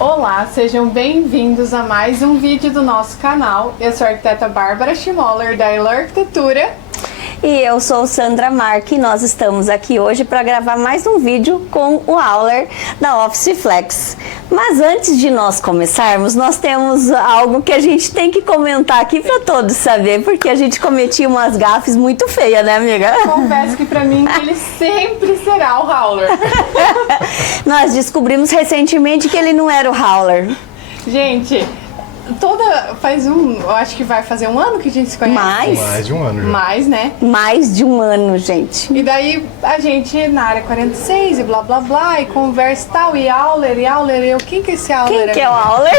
Olá, sejam bem-vindos a mais um vídeo do nosso canal. Eu sou a arquiteta Bárbara Schmoller, da Elor Arquitetura. E eu sou Sandra Marque e nós estamos aqui hoje para gravar mais um vídeo com o Auler da Office Flex. Mas antes de nós começarmos, nós temos algo que a gente tem que comentar aqui para todos saber, porque a gente cometia umas gafes muito feias, né, amiga? Confesso que para mim ele sempre será o Auler. Nós descobrimos recentemente que ele não era o Auler. Gente, eu acho que vai fazer um ano que a gente se conhece. Mais de um ano já. Mais, né? Mais de um ano, gente. E daí a gente na área 46 e blá blá blá, e conversa e tal, e Auler, eu, quem que é esse Auler? Quem que é o Auler?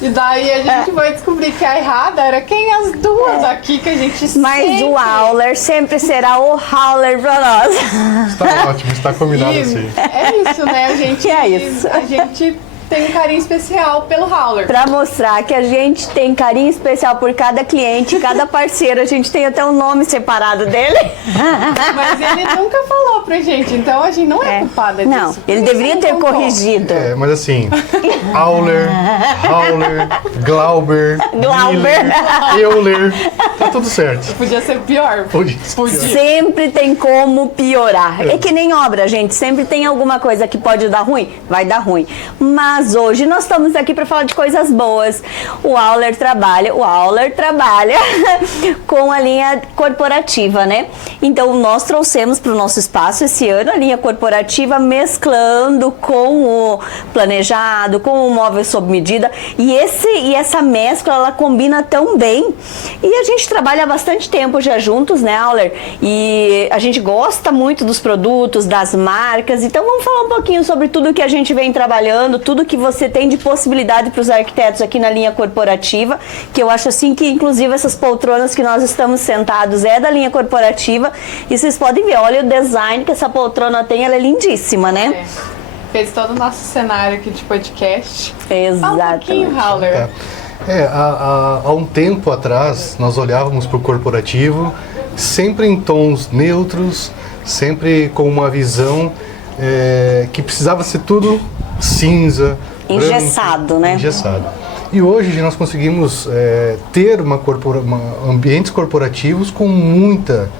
E daí a gente vai descobrir que a errada era quem as duas aqui que a gente Mas o Auler sempre será o Auler pra nós. Está ótimo, está combinado assim. É isso, né? A gente tem um carinho especial pelo Auler. Pra mostrar que a gente tem carinho especial por cada cliente, cada parceiro, a gente tem até um nome separado dele. Mas ele nunca falou pra gente, então a gente não é culpada disso. Não, ele deveria ter corrigido. Mas assim, Auler, Glauber, Euler, tá tudo certo. Podia ser pior. Podia. Sempre tem como piorar. É que nem obra, gente. Sempre tem alguma coisa que pode dar ruim. Vai dar ruim. Mas hoje nós estamos aqui para falar de coisas boas. O Auler trabalha com a linha corporativa, né? Então nós trouxemos para o nosso espaço esse ano a linha corporativa, mesclando com o planejado, com o móvel sob medida. E essa mescla, ela combina tão bem. E a gente trabalha há bastante tempo já juntos, né, Auler? E a gente gosta muito dos produtos, das marcas. Então vamos falar um pouquinho sobre tudo que a gente vem trabalhando, tudo que você tem de possibilidade para os arquitetos aqui na linha corporativa, que eu acho assim que inclusive essas poltronas que nós estamos sentados é da linha corporativa, e vocês podem ver, olha o design que essa poltrona tem, ela é lindíssima, né? Fez todo o nosso cenário aqui de podcast. Exatamente. Fala um pouquinho, Auler. Há um tempo atrás nós olhávamos para o corporativo sempre em tons neutros, sempre com uma visão que precisava ser tudo cinza, engessado, branco, né? Engessado. E hoje nós conseguimos ter ambientes corporativos com muita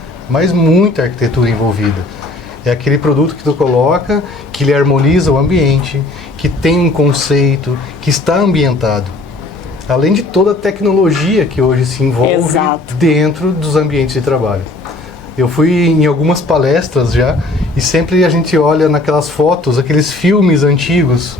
arquitetura envolvida. É aquele produto que tu coloca, que ele harmoniza o ambiente, que tem um conceito, que está ambientado. Além de toda a tecnologia que hoje se envolve dentro dos ambientes de trabalho. Eu fui em algumas palestras já, e sempre a gente olha naquelas fotos, aqueles filmes antigos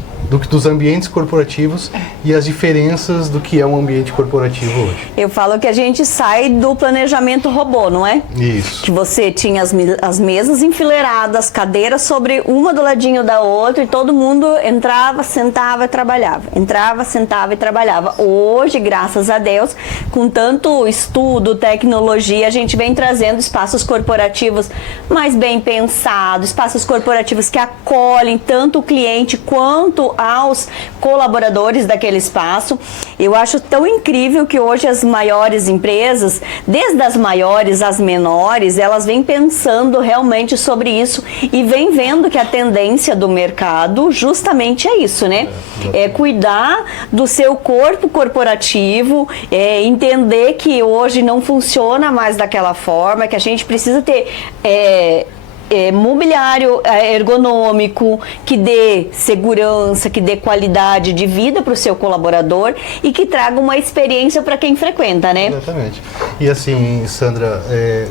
dos ambientes corporativos e as diferenças do que é um ambiente corporativo hoje. Eu falo que a gente sai do planejamento robô, não é? Isso. Que você tinha as mesas enfileiradas, cadeiras sobre uma do ladinho da outra, e todo mundo entrava, sentava e trabalhava. Entrava, sentava e trabalhava. Hoje, graças a Deus, com tanto estudo, tecnologia, a gente vem trazendo espaços corporativos mais bem pensados, espaços corporativos que acolhem tanto o cliente quanto aos colaboradores daquele espaço. Eu acho tão incrível que hoje as maiores empresas, desde as maiores às menores, elas vêm pensando realmente sobre isso e vêm vendo que a tendência do mercado justamente é isso, né? É cuidar do seu corpo corporativo, entender que hoje não funciona mais daquela forma, que a gente precisa ter mobiliário ergonômico, que dê segurança, que dê qualidade de vida para o seu colaborador e que traga uma experiência para quem frequenta, né? Exatamente. E assim, Sandra,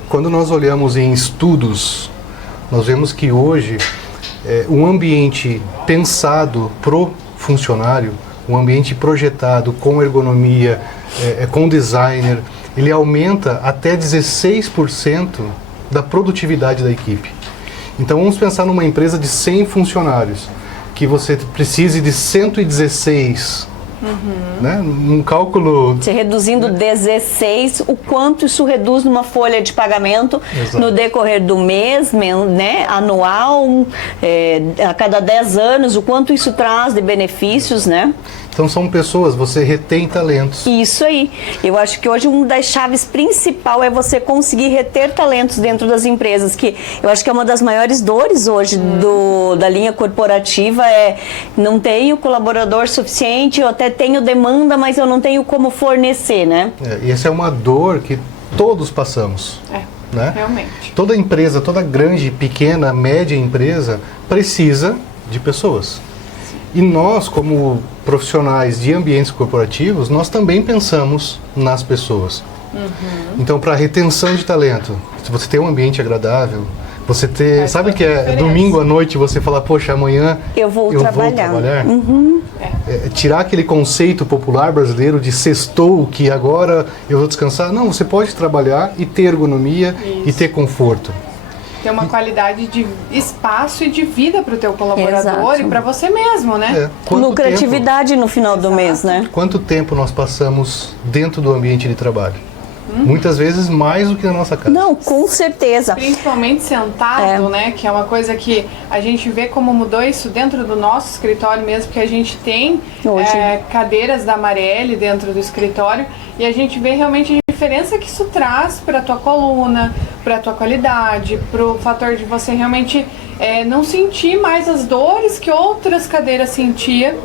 quando nós olhamos em estudos, nós vemos que hoje um ambiente pensado pro funcionário, um ambiente projetado com ergonomia, com designer, ele aumenta até 16% da produtividade da equipe. Então vamos pensar numa empresa de 100 funcionários, que você precise de 116 Né? Um cálculo... Você reduzindo 16, o quanto isso reduz numa folha de pagamento no decorrer do mês, né, anual, a cada 10 anos, o quanto isso traz de benefícios, né? Então são pessoas, você retém talentos. Isso aí. Eu acho que hoje uma das chaves principal é você conseguir reter talentos dentro das empresas, que eu acho que é uma das maiores dores hoje da linha corporativa, não tenho colaborador suficiente, eu até tenho demanda, mas eu não tenho como fornecer, né? E essa é uma dor que todos passamos. Né? Realmente. Toda empresa, toda grande, pequena, média empresa precisa de pessoas. E nós, como profissionais de ambientes corporativos, nós também pensamos nas pessoas. Então, para retenção de talento, se você tem um ambiente agradável, você ter, sabe que é domingo à noite você falar, poxa, amanhã eu vou trabalhar. Tirar aquele conceito popular brasileiro de sextou, que agora eu vou descansar. Não, você pode trabalhar e ter ergonomia e ter conforto. Ter uma qualidade de espaço e de vida para o teu colaborador e para você mesmo, né? Lucratividade no final do mês, né? Quanto tempo nós passamos dentro do ambiente de trabalho? Muitas vezes mais do que na nossa casa. Não, com certeza. Principalmente sentado, né? Que é uma coisa que a gente vê como mudou isso dentro do nosso escritório mesmo, que a gente tem cadeiras da Marelli dentro do escritório e a gente vê realmente a diferença que isso traz para a tua coluna, para a tua qualidade, para o fator de você realmente não sentir mais as dores que outras cadeiras sentiam.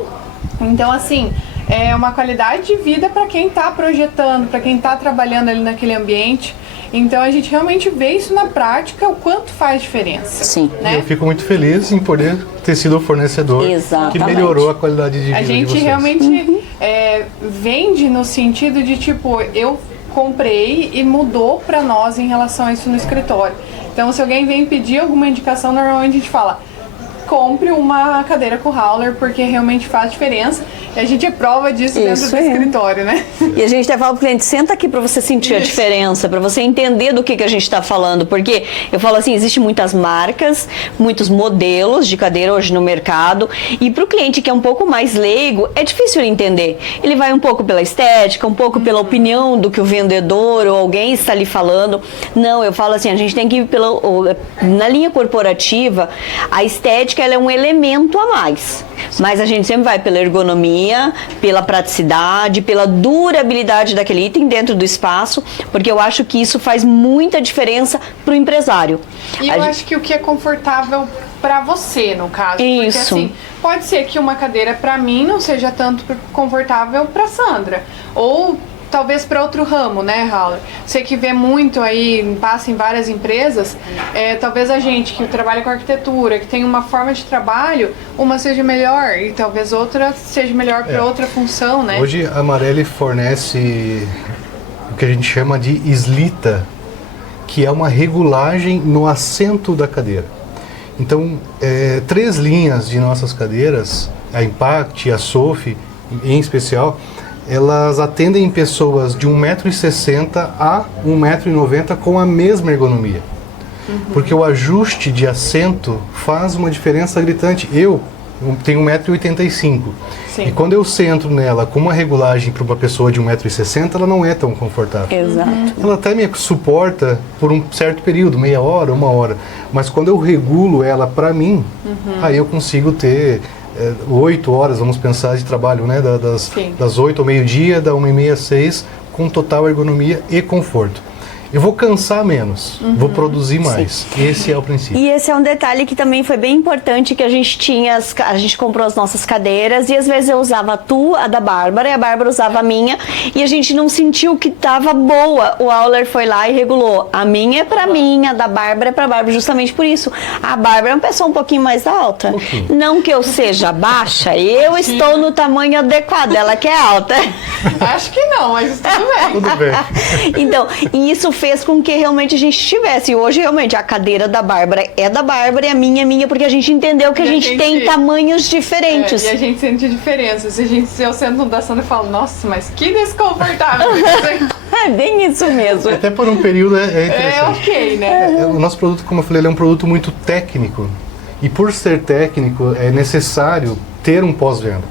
Então, assim, é uma qualidade de vida para quem está projetando, para quem está trabalhando ali naquele ambiente. Então a gente realmente vê isso na prática, o quanto faz diferença. Sim. Né? Eu fico muito feliz em poder ter sido o fornecedor que melhorou a qualidade de vida de vocês. A gente realmente vende no sentido de tipo, eu comprei e mudou para nós em relação a isso no escritório. Então se alguém vem pedir alguma indicação, normalmente a gente fala, compre uma cadeira com Howler, porque realmente faz diferença. E a gente é prova disso dentro do escritório, né? E a gente até fala pro cliente, senta aqui para você sentir a diferença, para você entender do que a gente está falando. Porque eu falo assim, existem muitas marcas, muitos modelos de cadeira hoje no mercado. E para o cliente que é um pouco mais leigo, é difícil ele entender. Ele vai um pouco pela estética, um pouco pela opinião do que o vendedor ou alguém está ali falando. Não, eu falo assim, a gente tem que ir na linha corporativa, a estética ela é um elemento a mais. Mas a gente sempre vai pela ergonomia, pela praticidade, pela durabilidade daquele item dentro do espaço, porque eu acho que isso faz muita diferença para o empresário. E eu acho que o que é confortável para você, no caso. Porque assim, pode ser que uma cadeira para mim não seja tanto confortável para Sandra. Ou talvez para outro ramo, né, Howler? Você que vê muito aí, passa em várias empresas, talvez a gente que trabalha com arquitetura, que tem uma forma de trabalho, uma seja melhor e talvez outra seja melhor para outra função, né? Hoje a Marelli fornece o que a gente chama de slita, que é uma regulagem no assento da cadeira. Então, 3 linhas de nossas cadeiras, a Impact e a Sophie, em especial, elas atendem pessoas de 1,60 m a 1,90 m com a mesma ergonomia. Porque o ajuste de assento faz uma diferença gritante. Eu tenho 1,85 m. E quando eu sento nela com uma regulagem para uma pessoa de 1,60 m, ela não é tão confortável. Exato. Ela até me suporta por um certo período, meia hora, 1 hora. Mas quando eu regulo ela para mim, aí eu consigo ter 8 horas, vamos pensar, de trabalho, né? Das 8 ao meio-dia, da 1h30 às 6, com total ergonomia e conforto. Eu vou cansar menos, vou produzir mais. Esse é o princípio. E esse é um detalhe que também foi bem importante, que a gente tinha, a gente comprou as nossas cadeiras e às vezes eu usava a da Bárbara e a Bárbara usava a minha e a gente não sentiu que estava boa. O Howler foi lá e regulou. A minha é para mim, a da Bárbara é para a Bárbara, justamente por isso. A Bárbara é uma pessoa um pouquinho mais alta. Não que eu seja baixa, eu estou no tamanho adequado, ela que é alta. Acho que não, mas tudo bem. Tudo bem. Então, e isso fez com que realmente a gente tivesse. E hoje, realmente, a cadeira da Bárbara é da Bárbara e a minha é minha, porque a gente entendeu que a gente tem tamanhos diferentes. E a gente sente a diferença. Se eu sento no da Sandra e falo, nossa, mas que desconfortável. É bem isso mesmo. Até por um período é interessante. É ok, né? O nosso produto, como eu falei, ele é um produto muito técnico. E por ser técnico, é necessário ter um pós-venda.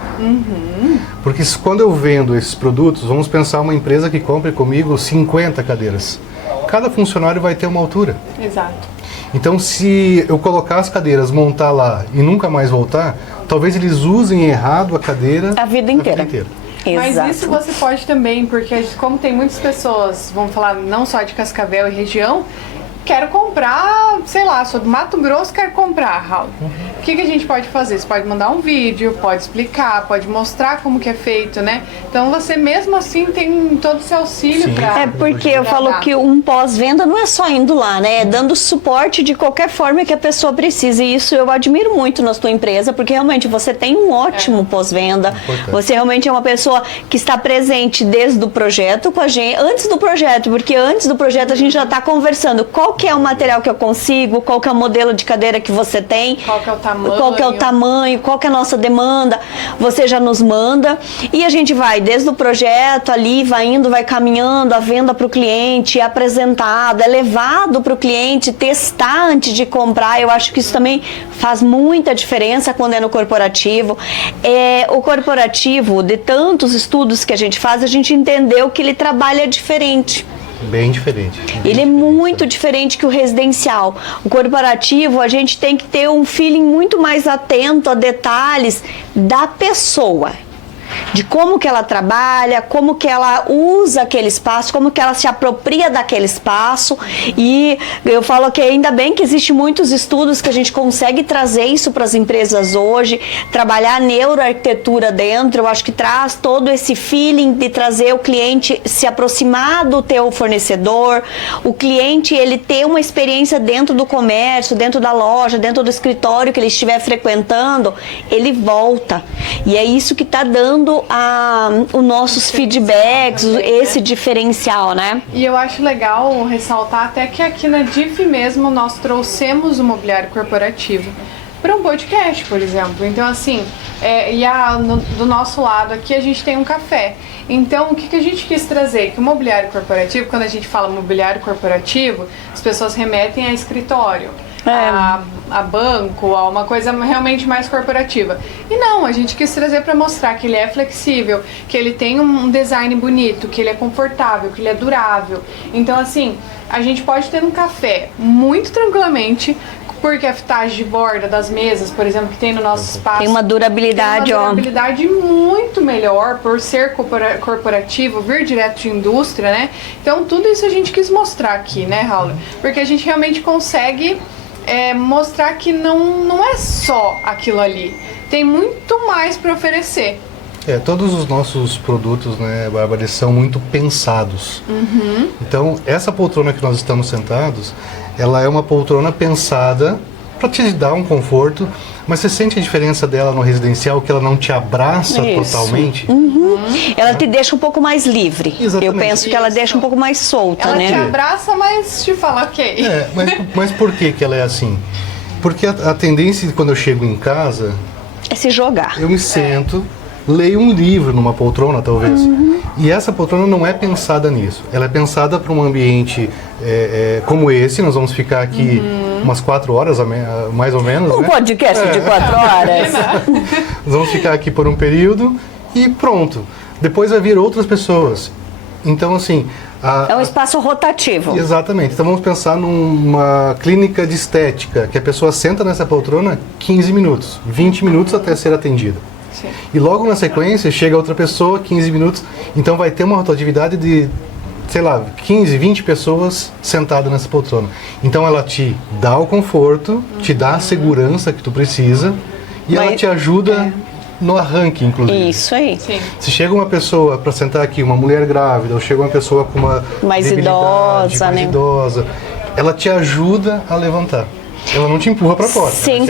Porque quando eu vendo esses produtos, vamos pensar uma empresa que compre comigo 50 cadeiras. Cada funcionário vai ter uma altura. Exato. Então, se eu colocar as cadeiras, montar lá e nunca mais voltar, talvez eles usem errado a cadeira a vida inteira. Mas Exato. isso você pode também, porque como tem muitas pessoas, vamos falar não só de Cascavel e região, quero comprar, sei lá, sou do Mato Grosso, quero comprar, Raul. O que a gente pode fazer? Você pode mandar um vídeo, pode explicar, pode mostrar como que é feito, né? Então você mesmo assim tem todo o seu auxílio para... É porque eu falo que um pós-venda não é só indo lá, né? É dando suporte de qualquer forma que a pessoa precise. E isso eu admiro muito na sua empresa, porque realmente você tem um ótimo pós-venda. Você realmente é uma pessoa que está presente desde o projeto com a gente, antes do projeto, porque antes do projeto a gente já está conversando qual que é o material que eu consigo, qual que é o modelo de cadeira que você tem, qual que é o tamanho, qual que é a nossa demanda, você já nos manda e a gente vai desde o projeto ali, vai indo, vai caminhando, a venda para o cliente, é apresentado, é levado para o cliente testar antes de comprar. Eu acho que isso também faz muita diferença quando é no corporativo. O corporativo, de tantos estudos que a gente faz, a gente entendeu que ele trabalha diferente. Bem diferente. Ele é muito diferente que o residencial. O corporativo, a gente tem que ter um feeling muito mais atento a detalhes da pessoa. De como que ela trabalha, como que ela usa aquele espaço, como que ela se apropria daquele espaço. E eu falo que ainda bem que existem muitos estudos que a gente consegue trazer isso para as empresas hoje, trabalhar a neuroarquitetura dentro. Eu acho que traz todo esse feeling de trazer o cliente se aproximar do teu fornecedor, o cliente ele ter uma experiência dentro do comércio, dentro da loja, dentro do escritório que ele estiver frequentando, ele volta. E é isso que está dando os nossos feedbacks, esse diferencial, né? E eu acho legal ressaltar até que aqui na DIF mesmo nós trouxemos o mobiliário corporativo para um podcast, por exemplo. Então, assim, do nosso lado aqui a gente tem um café. Então, o que a gente quis trazer? Que o mobiliário corporativo, quando a gente fala mobiliário corporativo, as pessoas remetem a escritório. A banco, a uma coisa realmente mais corporativa. E não, a gente quis trazer para mostrar que ele é flexível, que ele tem um design bonito, que ele é confortável, que ele é durável. Então, assim, a gente pode ter um café muito tranquilamente, porque a fitagem de borda das mesas, por exemplo, que tem no nosso espaço... Tem uma durabilidade, muito melhor por ser corporativo, vir direto de indústria, né? Então, tudo isso a gente quis mostrar aqui, né, Raul? Porque a gente realmente consegue... mostrar que não é só aquilo ali, tem muito mais para oferecer. Todos os nossos produtos, né, Bárbara, eles são muito pensados. Então, essa poltrona que nós estamos sentados, ela é uma poltrona pensada para te dar um conforto, mas você sente a diferença dela no residencial, que ela não te abraça totalmente? Ela te deixa um pouco mais livre. Exatamente. Eu penso que ela deixa um pouco mais solta, ela né? Ela te abraça, mas te fala ok. Mas por que ela é assim? Porque a tendência quando eu chego em casa... é se jogar. Eu me sento, leio um livro numa poltrona, talvez. E essa poltrona não é pensada nisso. Ela é pensada para um ambiente como esse. Nós vamos ficar aqui umas 4 horas, mais ou menos. Um podcast de 4 horas. Nós vamos ficar aqui por um período e pronto. Depois vai vir outras pessoas. Então, assim... é um espaço rotativo. Exatamente. Então, vamos pensar numa clínica de estética, que a pessoa senta nessa poltrona 15 minutos, 20 minutos até ser atendida. Sim. E logo na sequência, chega outra pessoa, 15 minutos. Então, vai ter uma rotatividade de, sei lá, 15, 20 pessoas sentadas nessa poltrona. Então, ela te dá o conforto, te dá a segurança que tu precisa e ela te ajuda... no arranque, inclusive. Isso aí. Sim. Se chega uma pessoa para sentar aqui, uma mulher grávida, ou chega uma pessoa com uma mais idosa, né? Ela te ajuda a levantar. Ela não te empurra para fora. Sem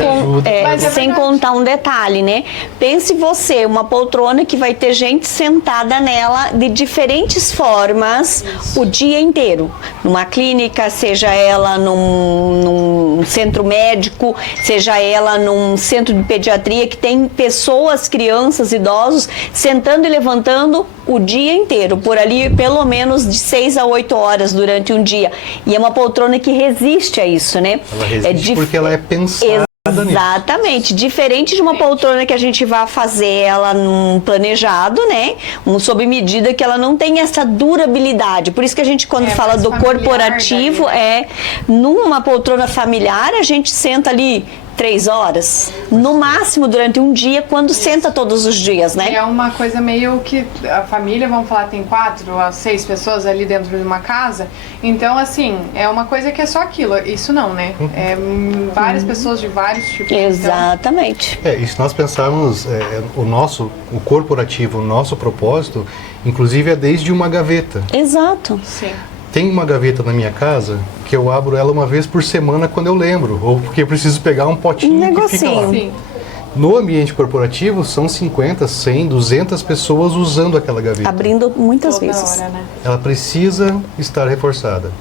contar um detalhe, né? Pense você, uma poltrona que vai ter gente sentada nela de diferentes formas o dia inteiro. Numa clínica, seja ela num centro médico, seja ela num centro de pediatria, que tem pessoas, crianças, idosos, sentando e levantando o dia inteiro, por ali pelo menos de 6 a 8 horas durante um dia. E é uma poltrona que resiste a isso, né? Ela resiste porque ela é pensada Exatamente. Diferente de uma poltrona que a gente vai fazer ela num planejado, né? Sob medida que ela não tem essa durabilidade. Por isso que a gente, quando fala do corporativo, numa poltrona familiar, a gente senta ali 3 horas, no máximo durante um dia, quando senta todos os dias, né? É uma coisa meio que a família, vamos falar, tem 4 a 6 pessoas ali dentro de uma casa, então assim, é uma coisa que é só aquilo, isso não, né? É várias pessoas de vários tipos. Exatamente. Então... e se nós pensarmos o corporativo, o nosso propósito, inclusive é desde uma gaveta. Exato. Sim. Tem uma gaveta na minha casa que eu abro ela uma vez por semana quando eu lembro, ou porque eu preciso pegar um potinho que fica lá. Sim. No ambiente corporativo, são 50, 100, 200 pessoas usando aquela gaveta. Abrindo muitas vezes. Hora, né? Ela precisa estar reforçada.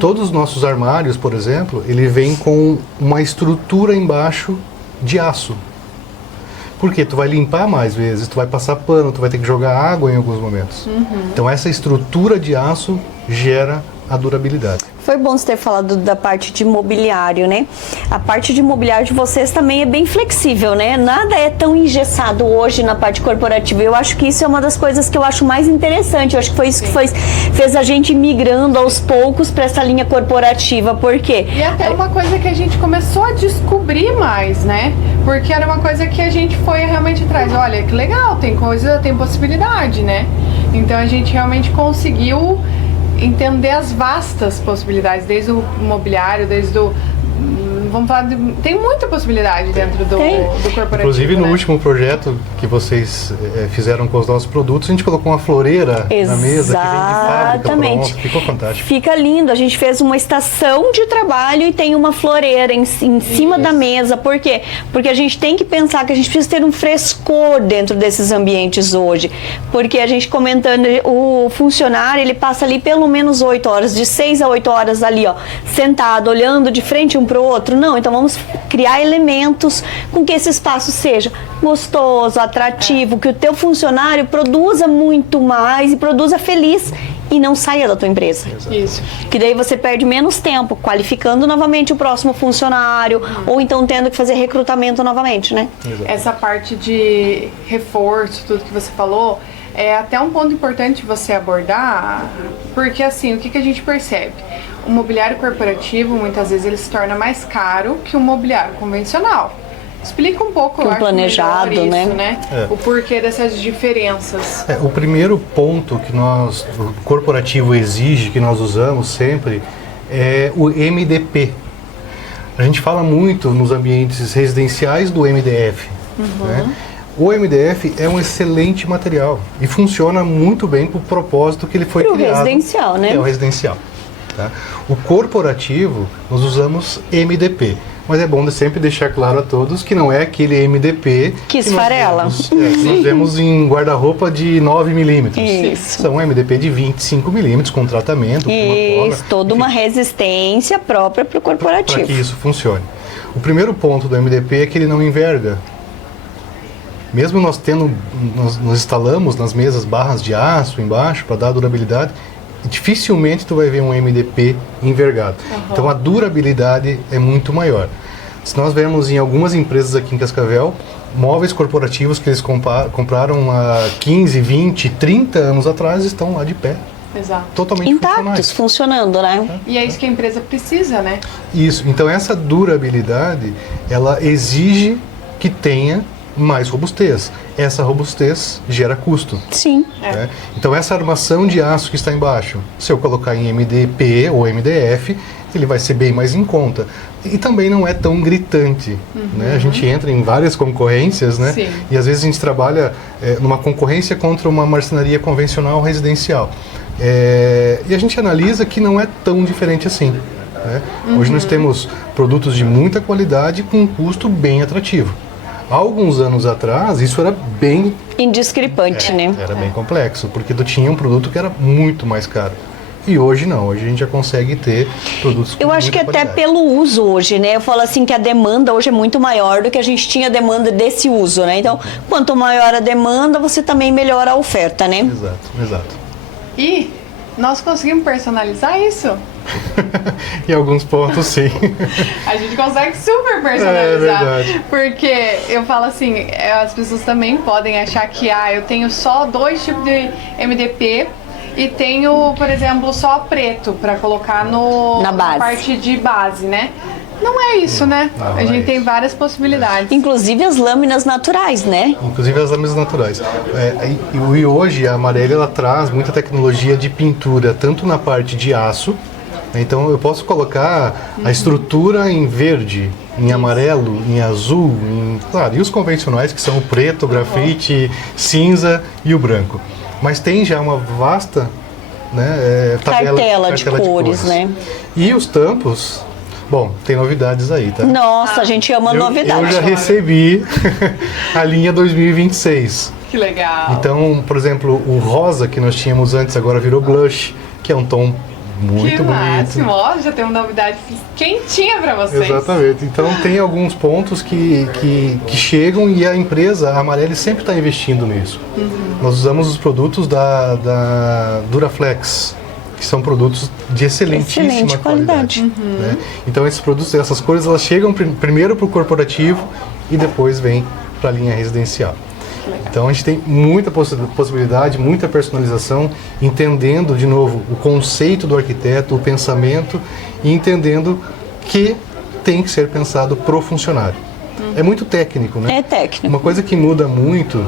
Todos os nossos armários, por exemplo, ele vem com uma estrutura embaixo de aço. Porque tu vai limpar mais vezes, tu vai passar pano, tu vai ter que jogar água em alguns momentos. Então essa estrutura de aço gera a durabilidade. Foi bom você ter falado da parte de mobiliário, né? A parte de mobiliário de vocês também é bem flexível, né? Nada é tão engessado hoje na parte corporativa. Eu acho que isso é uma das coisas que eu acho mais interessante. Eu acho que foi isso que fez a gente migrando aos poucos para essa linha corporativa. Por quê? E até uma coisa que a gente começou a descobrir mais, né? Porque era uma coisa que a gente foi realmente atrás. Olha, que legal, tem possibilidade, né? Então a gente realmente conseguiu entender as vastas possibilidades, desde o mobiliário, desde o... Vamos falar, tem muita possibilidade dentro do corporativo. Inclusive no né? último projeto que vocês fizeram com os nossos produtos, a gente colocou uma floreira na mesa que vem de fábrica pronto. Ficou fantástico. Fica lindo. A gente fez uma estação de trabalho e tem uma floreira em cima da mesa. Por quê? Porque a gente tem que pensar que a gente precisa ter um frescor dentro desses ambientes hoje. Porque a gente comentando, o funcionário, ele passa ali pelo menos 8 horas, de 6 a 8 horas ali, ó, sentado, olhando de frente um para o outro. Não, então vamos criar elementos com que esse espaço seja gostoso, atrativo, que o teu funcionário produza muito mais e produza feliz e não saia da tua empresa. Isso. Que daí você perde menos tempo qualificando novamente o próximo funcionário ou então tendo que fazer recrutamento novamente, né? Exato. Essa parte de reforço, tudo que você falou, é até um ponto importante você abordar, porque assim, o que a gente percebe? O mobiliário corporativo, muitas vezes, ele se torna mais caro que o mobiliário convencional. Explica um pouco, eu acho, planejado, isso, né? O porquê dessas diferenças. O primeiro ponto que o corporativo exige, que nós usamos sempre, é o MDP. A gente fala muito nos ambientes residenciais do MDF. Né? O MDF é um excelente material e funciona muito bem para o propósito que ele foi criado. O residencial, né? É o residencial. Tá? O corporativo, nós usamos MDP. Mas é bom sempre deixar claro a todos que não é aquele MDP que esfarela. Nós vemos em guarda-roupa de 9 milímetros. Isso. São MDP de 25 milímetros com tratamento, com uma cola. Toda uma resistência própria para o corporativo. Para que isso funcione. O primeiro ponto do MDP é que ele não enverga. Mesmo nós instalamos nas mesas barras de aço embaixo para dar durabilidade, dificilmente tu vai ver um MDP envergado. Então a durabilidade é muito maior. Se nós vermos em algumas empresas aqui em Cascavel, móveis corporativos que eles compraram há 15, 20, 30 anos atrás estão lá de pé. Exato. Totalmente intactos, funcionando, né? E é isso que a empresa precisa, né? Isso. Então essa durabilidade, ela exige que tenha mais robustez. Essa robustez gera custo. Sim. Né? Então essa armação de aço que está embaixo, se eu colocar em MDP ou MDF, ele vai ser bem mais em conta. E também não é tão gritante. Né? A gente entra em várias concorrências, né? Sim. E às vezes a gente trabalha numa concorrência contra uma marcenaria convencional residencial. E a gente analisa que não é tão diferente assim. Né? Hoje nós temos produtos de muita qualidade com um custo bem atrativo. Há alguns anos atrás, isso era bem... indiscrepante, né? Era bem complexo, porque tu tinha um produto que era muito mais caro. E hoje não, hoje a gente já consegue ter produtos com Eu acho que qualidade. até pelo uso hoje, né? Eu falo assim que a demanda hoje é muito maior do que a gente tinha demanda desse uso, né? Então, quanto maior a demanda, você também melhora a oferta, né? Exato. E nós conseguimos personalizar isso? Em alguns pontos, sim. A gente consegue super personalizar. É verdade. Porque eu falo assim, as pessoas também podem achar que eu tenho só 2 tipos de MDP e tenho, por exemplo, só preto para colocar Na base. parte de base, né? Não é isso, né? Não A gente é tem isso. várias possibilidades. Inclusive as lâminas naturais, né? Inclusive as lâminas naturais. E hoje a Marelli ela traz muita tecnologia de pintura, tanto na parte de aço. Então eu posso colocar a estrutura em verde, em amarelo, em azul, claro, e os convencionais que são o preto, o grafite, cinza e o branco. Mas tem já uma vasta, né, Cartela de cores, né? E os tampos, bom, tem novidades aí, tá? Nossa, a gente ama novidade. Eu já recebi a linha 2026. Que legal. Então, por exemplo, o rosa que nós tínhamos antes agora virou blush, que é um tom muito que bonito. máximo. Ó, já tem uma novidade quentinha pra vocês. Exatamente. Então tem alguns pontos que chegam e a empresa, a Marelli, sempre está investindo nisso. Nós usamos os produtos da Duraflex, que são produtos de excelentíssima qualidade. Né? Então esses produtos, essas cores, elas chegam primeiro para o corporativo e depois vem para a linha residencial. Então a gente tem muita possibilidade, muita personalização, entendendo de novo o conceito do arquiteto, o pensamento e entendendo que tem que ser pensado pro funcionário. É muito técnico, né? É técnico. Uma coisa que muda muito,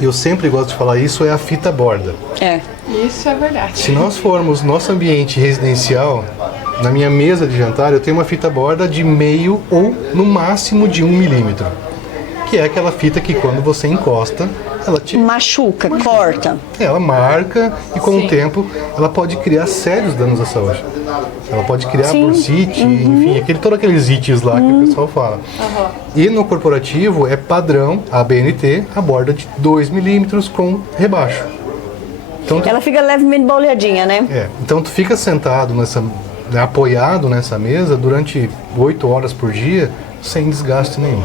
e eu sempre gosto de falar isso, é a fita borda. É. Isso é verdade. Se nós formos nosso ambiente residencial, na minha mesa de jantar eu tenho uma fita borda de meio ou no máximo de 1 milímetro. Que é aquela fita que quando você encosta, ela te Machuca, corta. ela marca e com o tempo ela pode criar sérios danos à saúde. Ela pode criar bursite, enfim, todos aqueles ites lá que o pessoal fala. E no corporativo é padrão, a ABNT, a borda de 2 milímetros com rebaixo. Então, Ela fica levemente boleadinha, né? então tu fica sentado apoiado nessa mesa durante 8 horas por dia sem desgaste nenhum.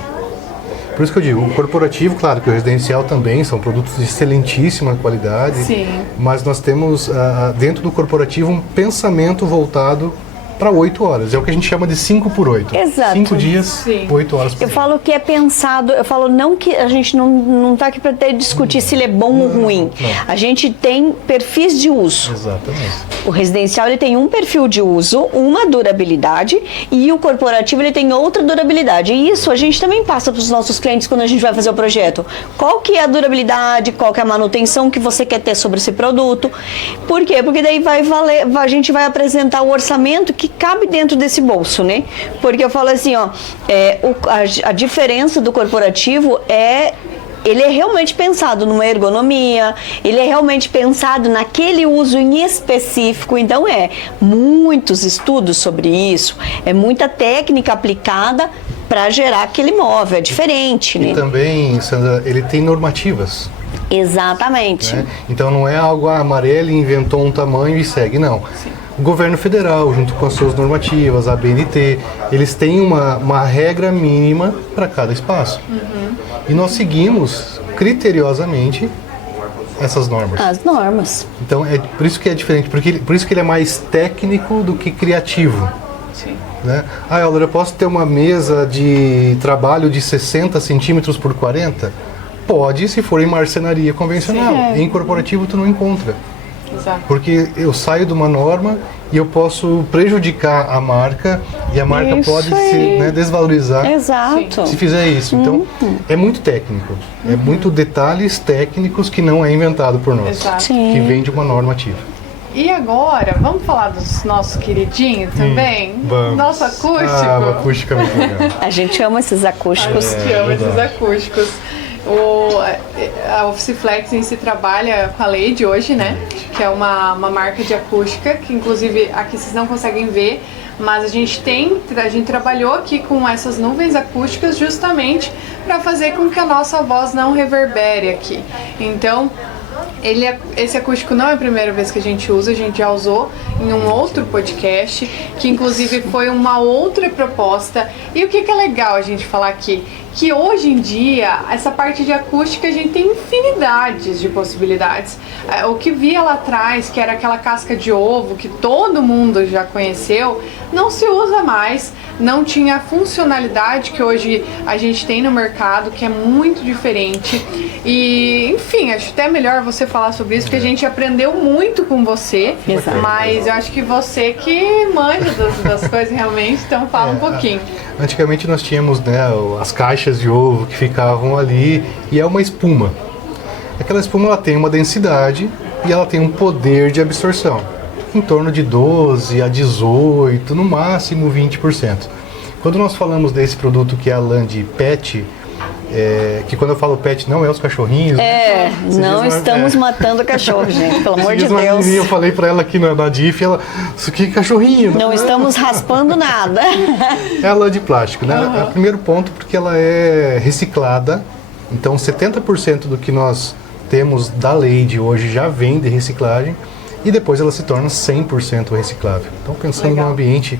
Por isso que eu digo, o corporativo, claro que o residencial também são produtos de excelentíssima qualidade, Sim. mas nós temos dentro do corporativo um pensamento voltado para 8 horas. É o que a gente chama de 5 por 8. Exato. 5 dias, Sim. 8 horas por Eu dia. falo que é pensado, eu falo não que a gente não está aqui para discutir se ele é bom ou ruim. não. A gente tem perfis de uso. Exatamente. O residencial ele tem um perfil de uso, uma durabilidade, e o corporativo ele tem outra durabilidade. E isso a gente também passa para os nossos clientes quando a gente vai fazer o projeto. Qual que é a durabilidade, qual que é a manutenção que você quer ter sobre esse produto? Por quê? Porque daí a gente vai apresentar o orçamento que cabe dentro desse bolso, né? Porque eu falo assim, ó, a diferença do corporativo ele é realmente pensado numa ergonomia, ele é realmente pensado naquele uso em específico, então muitos estudos sobre isso, é muita técnica aplicada para gerar aquele móvel, é diferente, né? E também, Sandra, ele tem normativas. Exatamente. Né? Então não é algo, a Marelli inventou um tamanho e segue, não. Sim. O governo federal, junto com as suas normativas, a ABNT, eles têm uma regra mínima para cada espaço. E nós seguimos criteriosamente essas normas. As normas. Então é por isso que é diferente, por isso que ele é mais técnico do que criativo. Sim. Né? Helder, eu posso ter uma mesa de trabalho de 60 centímetros por 40? Pode, se for em marcenaria convencional. Sim. Em corporativo tu não encontra. Exato. Porque eu saio de uma norma e eu posso prejudicar a marca e a marca Isso pode aí. se desvalorizar Exato. se fizer isso. Então, é muito técnico. É muito detalhes técnicos que não é inventado por nós. Exato. Sim. Que vem de uma normativa. E agora, vamos falar dos nossos queridinhos também? Vamos. Nosso acústico. O acústico é muito legal. A gente ama esses acústicos. A gente ama esses verdade. acústicos. A Officeflex em si trabalha com a Lady hoje, né? Que é uma marca de acústica, que inclusive aqui vocês não conseguem ver, mas a gente trabalhou aqui com essas nuvens acústicas justamente para fazer com que a nossa voz não reverbere aqui. Então, Esse acústico não é a primeira vez que a gente usa, a gente já usou em um outro podcast, que inclusive foi uma outra proposta. E o que é legal a gente falar aqui? Que hoje em dia, essa parte de acústica, a gente tem infinidades de possibilidades. O que via lá atrás, que era aquela casca de ovo, que todo mundo já conheceu, não se usa mais, não tinha a funcionalidade que hoje a gente tem no mercado, que é muito diferente. E, enfim, acho até melhor você falar sobre isso, porque a gente aprendeu muito com você. Exato. Mas eu acho que você que manja das coisas realmente, então fala um pouquinho. Antigamente nós tínhamos, né, as caixas de ovo que ficavam ali e é uma espuma. Aquela espuma ela tem uma densidade e ela tem um poder de absorção em torno de 12 a 18, no máximo 20%. Quando nós falamos desse produto que é a Land Pet, que quando eu falo pet não é os cachorrinhos. Não estamos matando cachorro, gente, pelo amor de Deus. Eu falei pra ela aqui na DIF, isso aqui é cachorrinho. Não estamos raspando nada. É a lã de plástico, né? É o primeiro ponto porque ela é reciclada, então 70% do que nós temos da Lady hoje já vem de reciclagem. E depois ela se torna 100% reciclável. Então, pensando num ambiente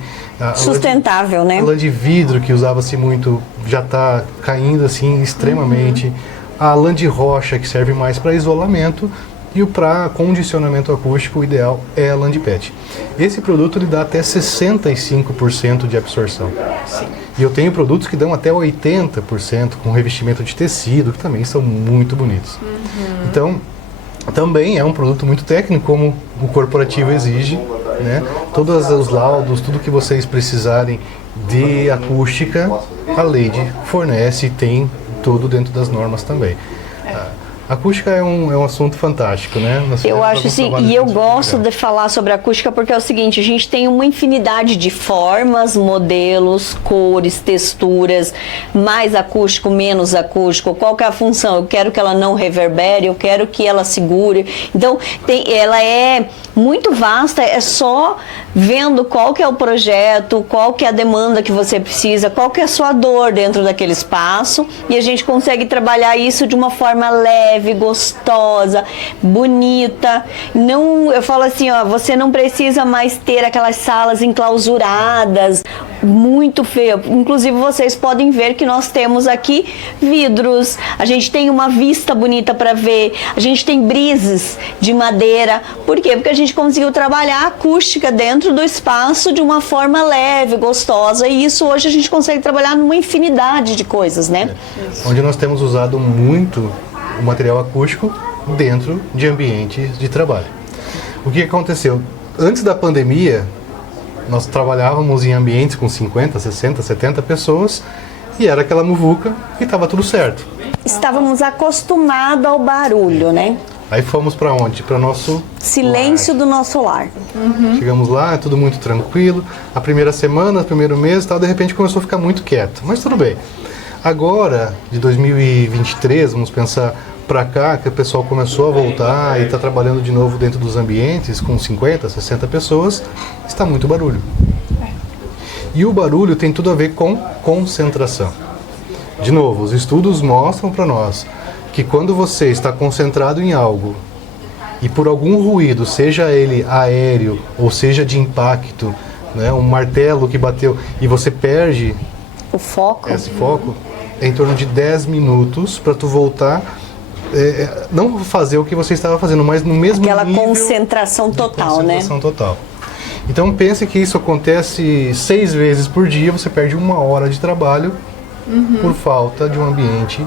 sustentável, né? A lã de vidro, que usava-se muito, já está caindo assim extremamente. A lã de rocha, que serve mais para isolamento. E para condicionamento acústico, o ideal é a lã de PET. Esse produto ele dá até 65% de absorção. Sim. E eu tenho produtos que dão até 80% com revestimento de tecido, que também são muito bonitos. Então, também é um produto muito técnico, como o corporativo exige, né? Todos os laudos, tudo que vocês precisarem de acústica, a Lady fornece e tem tudo dentro das normas também. A acústica é um assunto fantástico, né? Eu acho sim, e eu gosto de falar sobre a acústica porque é o seguinte, a gente tem uma infinidade de formas, modelos, cores, texturas, mais acústico, menos acústico, qual que é a função? Eu quero que ela não reverbere, eu quero que ela segure. Então, ela é muito vasta, é só vendo qual que é o projeto, qual que é a demanda que você precisa, qual que é a sua dor dentro daquele espaço, e a gente consegue trabalhar isso de uma forma leve, gostosa, bonita. Não, eu falo assim, ó, você não precisa mais ter aquelas salas enclausuradas, muito feio. Inclusive vocês podem ver que nós temos aqui vidros, a gente tem uma vista bonita para ver, a gente tem brises de madeira. Por quê? Porque a gente conseguiu trabalhar a acústica dentro do espaço de uma forma leve, gostosa, e isso hoje a gente consegue trabalhar numa infinidade de coisas, né? Onde nós temos usado muito o material acústico dentro de ambientes de trabalho. O que aconteceu? Antes da pandemia, nós trabalhávamos em ambientes com 50, 60, 70 pessoas e era aquela muvuca e estava tudo certo. Estávamos acostumados ao barulho, né? Aí fomos para onde? Para o nosso silêncio lar. Do nosso lar. Chegamos lá, tudo muito tranquilo. A primeira semana, o primeiro mês, tal, de repente começou a ficar muito quieto. Mas tudo bem. Agora, de 2023, vamos pensar para cá, que o pessoal começou a voltar e está trabalhando de novo dentro dos ambientes com 50, 60 pessoas, está muito barulho. E o barulho tem tudo a ver com concentração. De novo, os estudos mostram para nós que quando você está concentrado em algo e por algum ruído, seja ele aéreo ou seja de impacto, né, um martelo que bateu e você perde o foco, esse foco, é em torno de 10 minutos para tu voltar, não fazer o que você estava fazendo, mas no mesmo aquela nível concentração total, concentração total. Então pense que isso acontece 6 vezes por dia, você perde 1 hora de trabalho por falta de um ambiente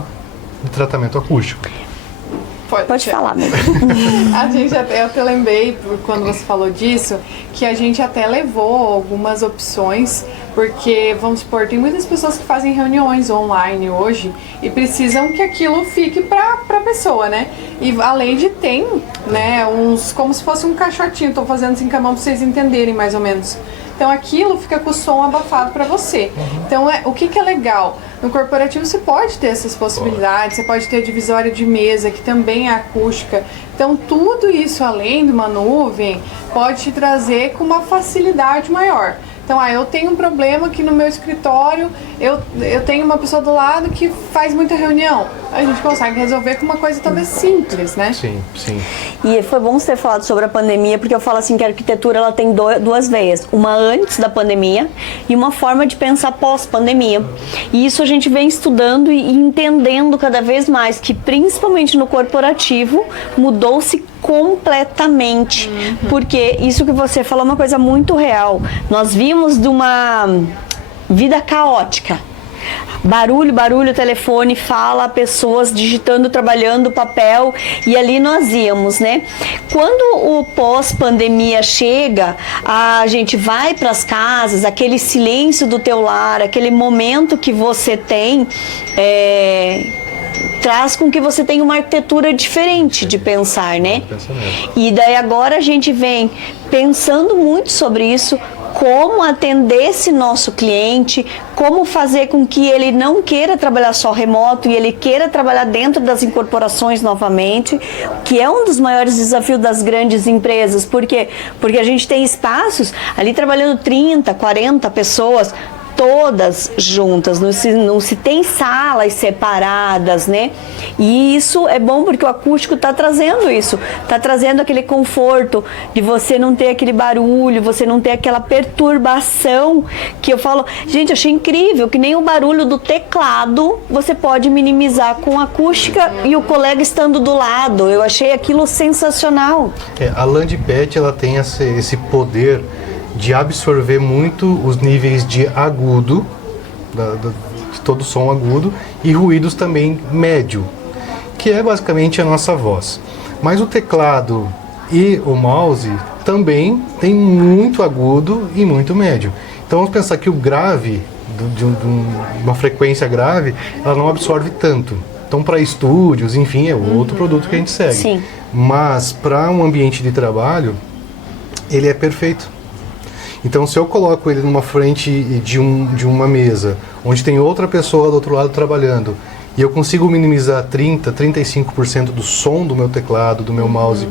de tratamento acústico. Pode falar, mesmo. A gente eu até lembrei, quando você falou disso, que a gente até levou algumas opções, porque, vamos supor, tem muitas pessoas que fazem reuniões online hoje e precisam que aquilo fique pra pessoa, né? E a Lady tem, né, como se fosse um caixotinho, tô fazendo assim com a mão pra vocês entenderem mais ou menos. Então aquilo fica com o som abafado para você. Então o que é legal? No corporativo você pode ter essas possibilidades, você pode ter a divisória de mesa, que também é acústica. Então tudo isso, além de uma nuvem, pode te trazer com uma facilidade maior. Então, eu tenho um problema aqui no meu escritório, eu tenho uma pessoa do lado que faz muita reunião. a gente consegue resolver com uma coisa talvez simples, né? Sim, sim. E foi bom você ter falado sobre a pandemia, porque eu falo assim que a arquitetura ela tem duas veias, uma antes da pandemia e uma forma de pensar pós-pandemia. E isso a gente vem estudando e entendendo cada vez mais que principalmente no corporativo mudou-se completamente, porque isso que você falou é uma coisa muito real. Nós vimos de uma vida caótica. Barulho, barulho, telefone, fala, pessoas digitando, trabalhando, papel, e ali nós íamos, né? Quando o pós-pandemia chega, a gente vai para as casas, aquele silêncio do teu lar, aquele momento que você tem, traz com que você tenha uma arquitetura diferente de pensar, né? E daí agora a gente vem pensando muito sobre isso, como atender esse nosso cliente, como fazer com que ele não queira trabalhar só remoto e ele queira trabalhar dentro das incorporações novamente, que é um dos maiores desafios das grandes empresas. Por quê? Porque a gente tem espaços ali trabalhando 30, 40 pessoas, todas juntas, não se tem salas separadas, né? E isso é bom porque o acústico está trazendo isso, está trazendo aquele conforto de você não ter aquele barulho, você não ter aquela perturbação que eu falo, gente, achei incrível que nem o barulho do teclado você pode minimizar com acústica e o colega estando do lado. Eu achei aquilo sensacional. A Landpet, ela tem esse poder de absorver muito os níveis de agudo, de todo som agudo, e ruídos também médio, que é basicamente a nossa voz. Mas o teclado e o mouse também tem muito agudo e muito médio. Então vamos pensar que o grave, de uma frequência grave, ela não absorve tanto. Então para estúdios, enfim, é outro produto que a gente segue. Sim. Mas para um ambiente de trabalho, ele é perfeito. Então, se eu coloco ele numa frente de uma mesa, onde tem outra pessoa do outro lado trabalhando, e eu consigo minimizar 30%, 35% do som do meu teclado, do meu mouse,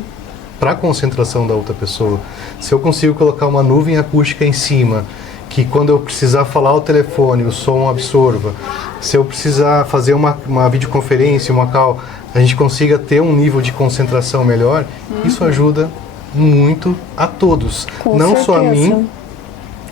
para a concentração da outra pessoa, se eu consigo colocar uma nuvem acústica em cima, que quando eu precisar falar ao telefone, o som absorva, se eu precisar fazer uma videoconferência, uma call, a gente consiga ter um nível de concentração melhor, isso ajuda muito a todos. Com não certeza. só a mim,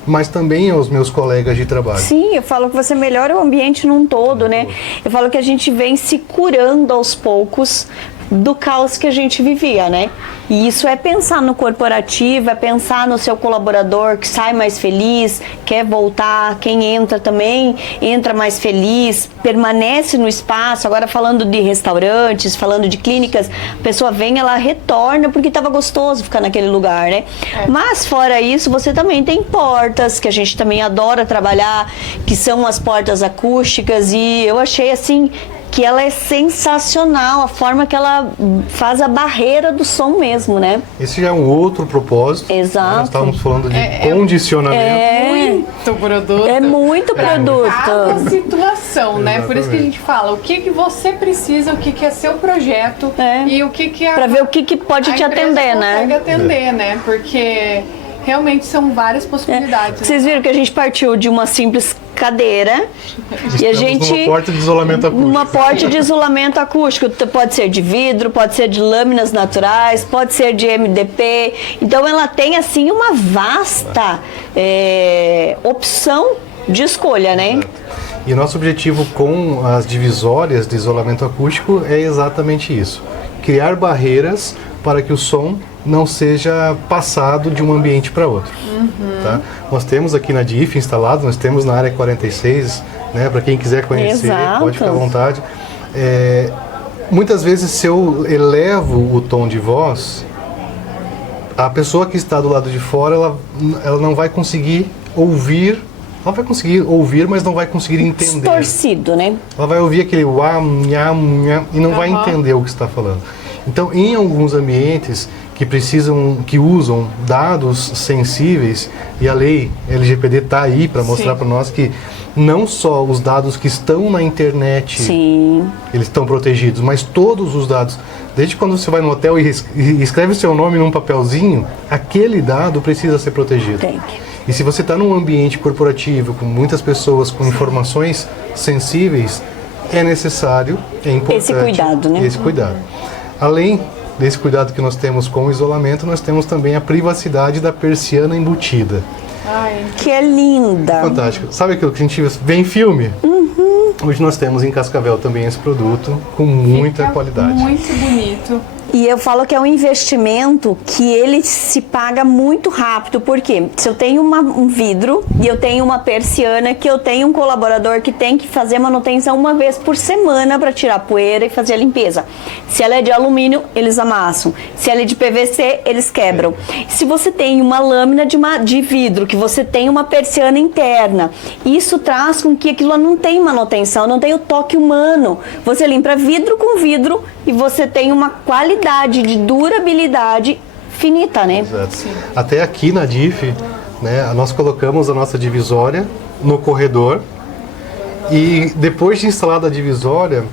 mas também aos meus colegas de trabalho. Sim, eu falo que você melhora o ambiente num todo, né? Eu falo que a gente vem se curando aos poucos do caos que a gente vivia, né? E isso é pensar no corporativo, é pensar no seu colaborador que sai mais feliz, quer voltar, quem entra também entra mais feliz, permanece no espaço. Agora falando de restaurantes, falando de clínicas, a pessoa vem, ela retorna porque estava gostoso ficar naquele lugar, né? Mas fora isso, você também tem portas, que a gente também adora trabalhar, que são as portas acústicas, e eu achei assim que ela é sensacional, a forma que ela faz a barreira do som mesmo, né? Esse já é um outro propósito. Exato. Nós estávamos falando de condicionamento. Muito produto. É muito produto. Cada situação, né? Exatamente. Por isso que a gente fala o que você precisa, o que é seu projeto e o que Para ver o que pode te atender, né? consegue atender, né? Porque realmente são várias possibilidades. Vocês viram que a gente partiu de uma simples cadeira e a gente numa porta de isolamento acústico. Uma porta de isolamento acústico, pode ser de vidro, pode ser de lâminas naturais, pode ser de MDP. Então ela tem assim uma vasta opção de escolha, né? Exato. E o nosso objetivo com as divisórias de isolamento acústico é exatamente isso: criar barreiras para que o som não seja passado de um ambiente para outro. Tá? Nós temos aqui na DIF instalado, nós temos na área 46, né, para quem quiser conhecer, Exato. pode ficar à vontade. Muitas vezes, se eu elevo o tom de voz, a pessoa que está do lado de fora, ela não vai conseguir ouvir. Ela vai conseguir ouvir, mas não vai conseguir entender. Distorcido, né? Ela vai ouvir aquele uá, nha, nha, e não vai entender o que está falando. Então, em alguns ambientes que usam dados sensíveis, e a lei LGPD está aí para mostrar para nós que não só os dados que estão na internet eles estão protegidos, mas todos os dados. Desde quando você vai no hotel e escreve o seu nome num papelzinho, aquele dado precisa ser protegido. Tem que. E se você está num ambiente corporativo com muitas pessoas com informações sensíveis, é necessário, é importante. Esse cuidado, né? Esse cuidado. Além desse cuidado que nós temos com o isolamento, nós temos também a privacidade da persiana embutida. Ai, Que é linda. Fantástico. Sabe aquilo que a gente vê em filme? Hoje nós temos em Cascavel também esse produto com muita fica qualidade. muito bonito. E eu falo que é um investimento que ele se paga muito rápido, porque se eu tenho um vidro e eu tenho uma persiana, que eu tenho um colaborador que tem que fazer manutenção uma vez por semana para tirar poeira e fazer a limpeza. Se ela é de alumínio, eles amassam. Se ela é de PVC, eles quebram. Se você tem uma lâmina de vidro, que você tem uma persiana interna, isso traz com que aquilo não tem manutenção, não tem o toque humano. Você limpa vidro com vidro e você tem uma qualidade de durabilidade finita, né? Exato. Até aqui na DIF, né, nós colocamos a nossa divisória no corredor e depois de instalada a divisória,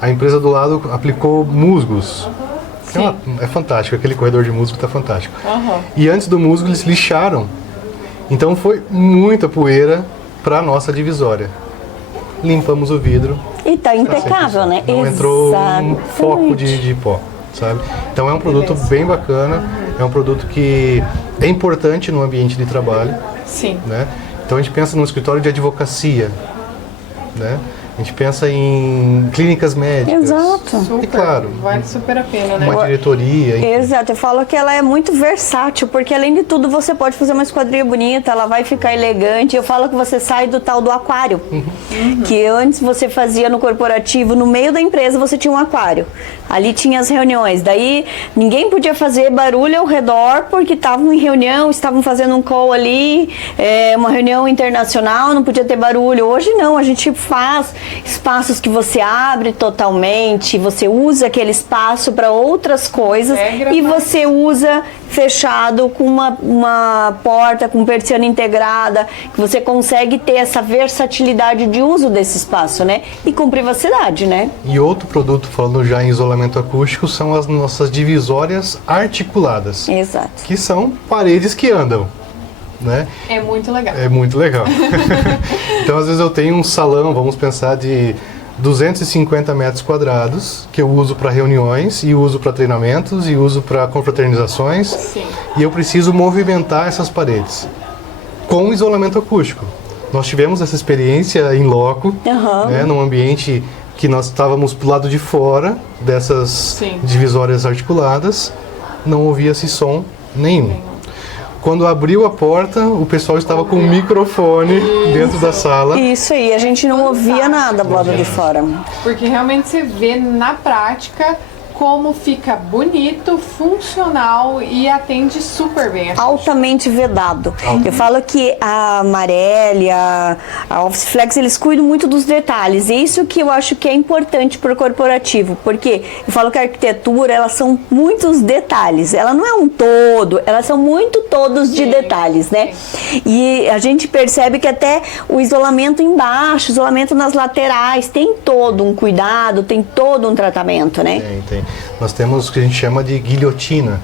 a empresa do lado aplicou musgos. É fantástico, aquele corredor de musgo está fantástico. E antes do musgo eles lixaram, então foi muita poeira para a nossa divisória. Limpamos o vidro. E tá impecável, né? Não entrou um foco de pó, sabe? Então é um produto bem bacana, é um produto que é importante no ambiente de trabalho. Sim. Né? Então a gente pensa num escritório de advocacia, né? A gente pensa em clínicas médicas. Exato. Super, E claro, vale super a pena, né? uma diretoria. Enfim. Exato, eu falo que ela é muito versátil, porque além de tudo você pode fazer uma esquadria bonita, ela vai ficar elegante. Eu falo que você sai do tal do aquário, que antes você fazia no corporativo, no meio da empresa você tinha um aquário. Ali tinha as reuniões, daí ninguém podia fazer barulho ao redor porque estavam em reunião, estavam fazendo um call ali, uma reunião internacional, não podia ter barulho. Hoje não, a gente faz espaços que você abre totalmente, você usa aquele espaço para outras coisas e você usa fechado com uma porta, com persiana integrada, que você consegue ter essa versatilidade de uso desse espaço, né? E com privacidade, né? E outro produto, falando já em isolamento acústico, são as nossas divisórias articuladas. Exato. Que são paredes que andam. Né? É muito legal. É muito legal. Então, às vezes eu tenho um salão, vamos pensar, de 250 metros quadrados, que eu uso para reuniões, e uso para treinamentos, e uso para confraternizações. Sim. E eu preciso movimentar essas paredes com isolamento acústico. Nós tivemos essa experiência em loco, né, num ambiente que nós estávamos do lado de fora dessas divisórias articuladas, não ouvia-se som nenhum. Quando abriu a porta, o pessoal estava com um microfone dentro da sala. Isso aí, a gente não ouvia nada do lado de fora. Porque realmente você vê na prática como fica bonito, funcional e atende super bem. Altamente vedado. Eu falo que a Marelli, a Office Flex, eles cuidam muito dos detalhes. E isso que eu acho que é importante para o corporativo. Porque eu falo que a arquitetura, elas são muitos detalhes. Ela não é um todo, elas são muito todos de detalhes, né? E a gente percebe que até o isolamento embaixo, isolamento nas laterais, tem todo um cuidado, tem todo um tratamento, né? Tem. Nós temos o que a gente chama de guilhotina,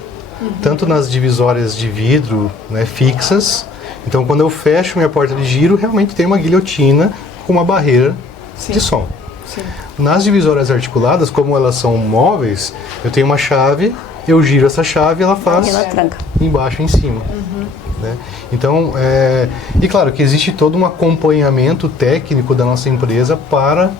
tanto nas divisórias de vidro, né, fixas. Então, quando eu fecho minha porta de giro, realmente tem uma guilhotina com uma barreira de som. Sim. Nas divisórias articuladas, como elas são móveis, eu tenho uma chave, eu giro essa chave e ela faz embaixo e em cima. Né? Então, e claro que existe todo um acompanhamento técnico da nossa empresa para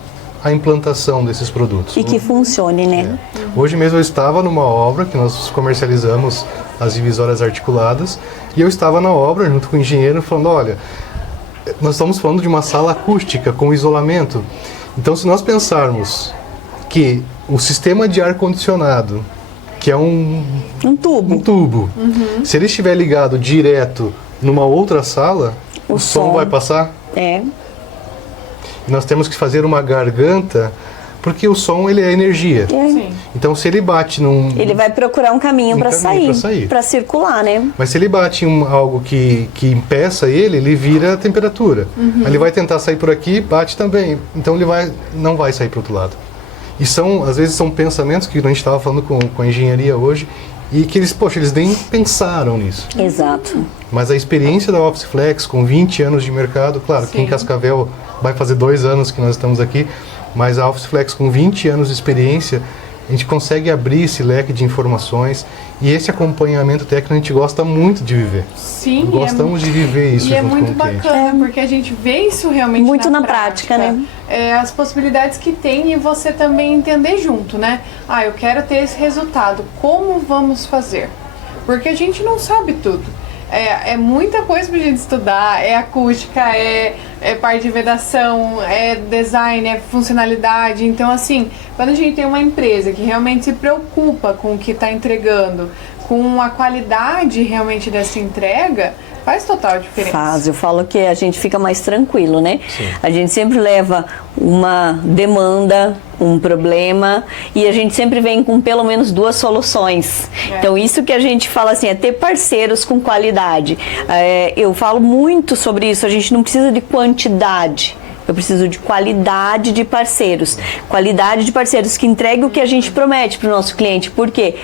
a implantação desses produtos. E que funcione, né? Hoje mesmo eu estava numa obra que nós comercializamos as divisórias articuladas e eu estava na obra junto com o engenheiro falando, olha, nós estamos falando de uma sala acústica com isolamento. Então, se nós pensarmos que o sistema de ar-condicionado, que é um tubo, se ele estiver ligado direto numa outra sala, o som vai passar? Nós temos que fazer uma garganta, porque o som ele é energia. Então, se ele bate num... Ele vai procurar um caminho para sair, para circular, né? Mas se ele bate em algo que impeça ele vira a temperatura. Aí ele vai tentar sair por aqui, bate também. Então, ele não vai sair para o outro lado. E às vezes são pensamentos que a gente estava falando com a engenharia hoje, e que eles nem pensaram nisso. Exato. Mas a experiência da Office Flex, com 20 anos de mercado, claro, que em Cascavel vai fazer 2 anos que nós estamos aqui, mas a Office Flex com 20 anos de experiência, a gente consegue abrir esse leque de informações e esse acompanhamento técnico a gente gosta muito de viver. Sim. Gostamos de viver isso junto com o cliente. E é muito bacana, porque a gente vê isso realmente muito na prática, né? As possibilidades que tem e você também entender junto, né? Eu quero ter esse resultado, como vamos fazer? Porque a gente não sabe tudo. É muita coisa pra gente estudar, é acústica, é parte de vedação, é design, é funcionalidade. Então, assim, quando a gente tem uma empresa que realmente se preocupa com o que está entregando, com a qualidade realmente dessa entrega, faz total diferença. Faz, eu falo que a gente fica mais tranquilo, né? Sim. A gente sempre leva uma demanda, um problema, e a gente sempre vem com pelo menos 2 soluções. Então isso que a gente fala assim, é ter parceiros com qualidade. Eu falo muito sobre isso, a gente não precisa de quantidade. Eu preciso de qualidade de parceiros. Qualidade de parceiros que entreguem o que a gente promete para o nosso cliente. Porque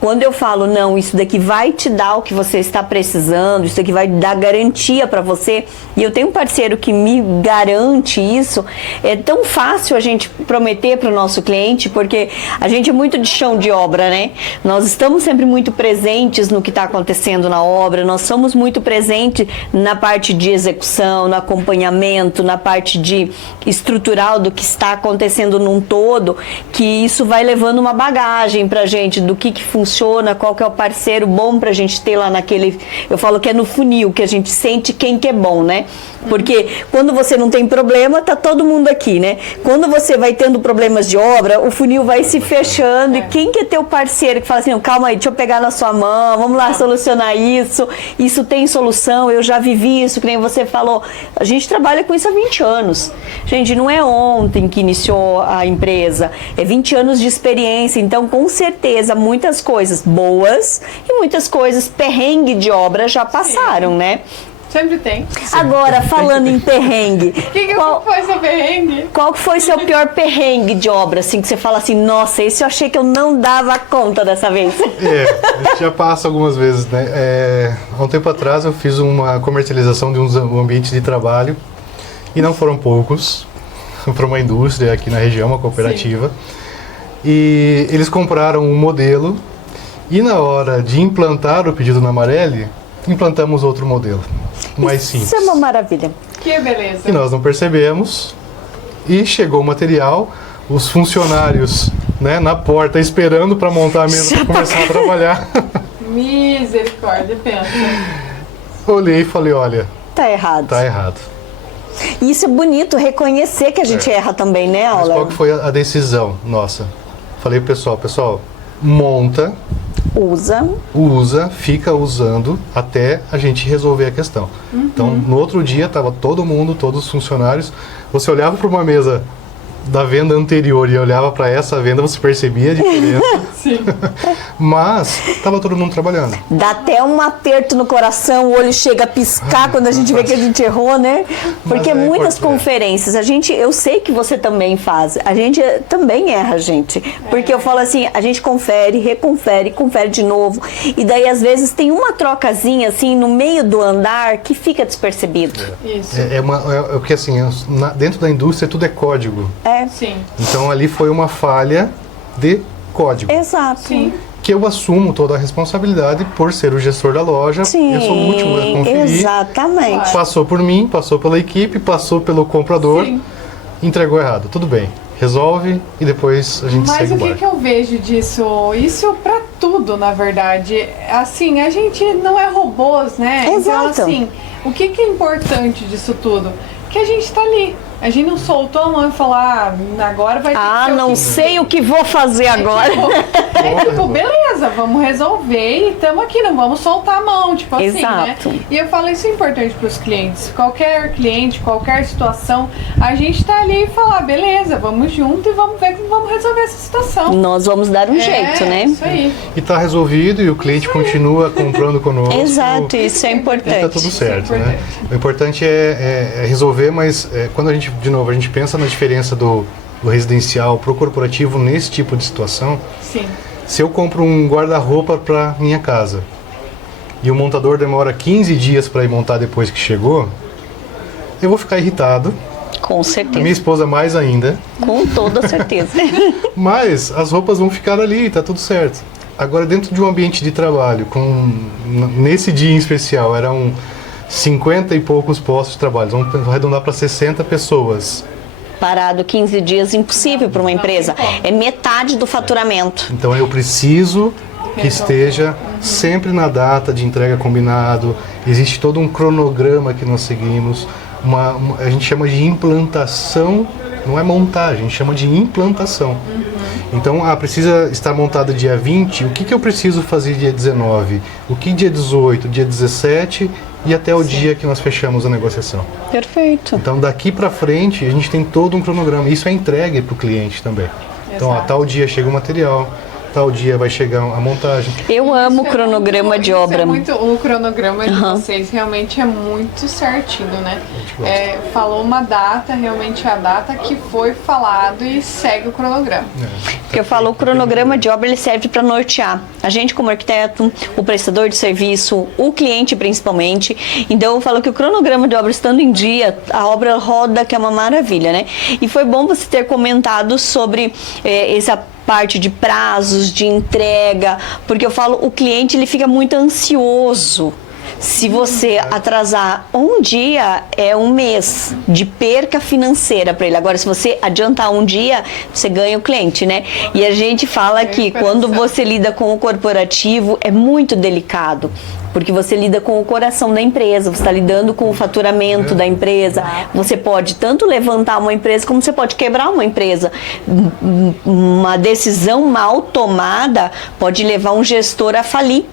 quando eu falo, não, isso daqui vai te dar o que você está precisando, isso daqui vai dar garantia para você, e eu tenho um parceiro que me garante isso, é tão fácil a gente prometer para o nosso cliente, porque a gente é muito de chão de obra, né? Nós estamos sempre muito presentes no que está acontecendo na obra, nós somos muito presentes na parte de execução, no acompanhamento, na parte de estrutural do que está acontecendo num todo, que isso vai levando uma bagagem pra gente do que funciona, qual que é o parceiro bom pra gente ter lá naquele, eu falo que é no funil, que a gente sente quem que é bom, né? Porque quando você não tem problema, tá todo mundo aqui, né? Quando você vai tendo problemas de obra, o funil vai se fechando, e quem que é teu parceiro que fala assim, calma aí, deixa eu pegar na sua mão, vamos lá solucionar isso tem solução, eu já vivi isso, que nem você falou, a gente trabalha com isso há 20 anos. Gente, não é ontem que iniciou a empresa, é 20 anos de experiência, então com certeza muitas coisas boas e muitas coisas perrengue de obra já passaram, né? Sempre tem. Agora, falando em perrengue, qual foi seu perrengue? Qual foi seu pior perrengue de obra, assim, que você fala assim, nossa, esse eu achei que eu não dava conta dessa vez? A gente já passa algumas vezes, né? Há um tempo atrás eu fiz uma comercialização de um ambiente de trabalho, e não foram poucos, para uma indústria aqui na região, uma cooperativa. Sim. E eles compraram um modelo e na hora de implantar o pedido na Marelli, implantamos outro modelo, mais simples. Isso é uma maravilha. Que beleza. E nós não percebemos e chegou o material, os funcionários, né, na porta esperando para montar a mesa para começar a trabalhar. Misericórdia, pensa. Olhei e falei, olha, tá errado. Tá errado. E isso é bonito, reconhecer que a gente erra também, né, Aula? Mas qual que foi a decisão nossa? Falei pro pessoal, monta, usa, fica usando até a gente resolver a questão. Então, no outro dia, estava todo mundo, todos os funcionários, você olhava para uma mesa da venda anterior e olhava para essa venda, você percebia a diferença. Sim. Mas estava todo mundo trabalhando. Dá até um aperto no coração, o olho chega a piscar quando a gente vê que a gente errou, né? Porque muitas conferências, eu sei que você também faz, a gente também erra, gente. Porque eu falo assim, a gente confere, reconfere, confere de novo, e daí às vezes tem uma trocazinha assim no meio do andar que fica despercebido. Isso. Porque assim, dentro da indústria tudo é código. Sim. Então ali foi uma falha de código. Exato. Sim. Que eu assumo toda a responsabilidade por ser o gestor da loja. Sim, eu sou o último a conferir. Exatamente. Passou por mim, passou pela equipe, passou pelo comprador, entregou errado. Tudo bem. Resolve e depois a gente segue o barco. Mas o que eu vejo disso? Isso pra tudo, na verdade. Assim, a gente não é robôs, né? Exato. Então, assim, o que é importante disso tudo? Que a gente tá ali. A gente não soltou a mão e falou, agora vai ter que ser não sei o que vou fazer agora. Tipo, beleza, vamos resolver e estamos aqui, não vamos soltar a mão, tipo assim, Exato. né? E eu falo, isso é importante para os clientes. Qualquer cliente, qualquer situação, a gente tá ali e falar, beleza, vamos junto e vamos ver como vamos resolver essa situação. Nós vamos dar um jeito, né? Isso aí. E tá resolvido e o cliente continua comprando conosco. Exato, isso é importante. E tá tudo certo, né? O importante é resolver, mas quando a gente, de novo, a gente pensa na diferença do residencial pro corporativo nesse tipo de situação. Sim. Se eu compro um guarda-roupa para minha casa e o montador demora 15 dias para ir montar depois que chegou, eu vou ficar irritado. Com certeza. A minha esposa mais ainda. Com toda certeza. Mas as roupas vão ficar ali, tá tudo certo. Agora, dentro de um ambiente de trabalho, nesse dia em especial, eram 50 e poucos postos de trabalho, vamos arredondar para 60 pessoas. Parado 15 dias, impossível para uma empresa. É metade do faturamento. Então eu preciso que esteja sempre na data de entrega combinado. Existe todo um cronograma que nós seguimos. A gente chama de implantação, não é montagem, a gente chama de implantação. Então, precisa estar montada dia 20, o que eu preciso fazer dia 19? O que dia 18, dia 17 e até o dia que nós fechamos a negociação. Perfeito. Então, daqui para frente, a gente tem todo um cronograma. Isso é entregue para o cliente também. Então, tal dia chega o material, tal dia vai chegar a montagem. Eu amo o cronograma de obra. O cronograma de vocês realmente é muito certinho, né? Falou uma data, realmente a data que foi falado e segue o cronograma. Porque eu falo, o cronograma de obra ele serve para nortear. A gente como arquiteto, o prestador de serviço, o cliente principalmente. Então eu falo que o cronograma de obra estando em dia, a obra roda, que é uma maravilha, né? E foi bom você ter comentado sobre essa parte de prazos, de entrega, porque eu falo, o cliente ele fica muito ansioso. Se você atrasar um dia, é um mês de perca financeira para ele. Agora, se você adiantar um dia, você ganha o cliente, né? E a gente fala que quando você lida com o corporativo, é muito delicado. Porque você lida com o coração da empresa, você está lidando com o faturamento da empresa. Você pode tanto levantar uma empresa, como você pode quebrar uma empresa. Uma decisão mal tomada pode levar um gestor a falir.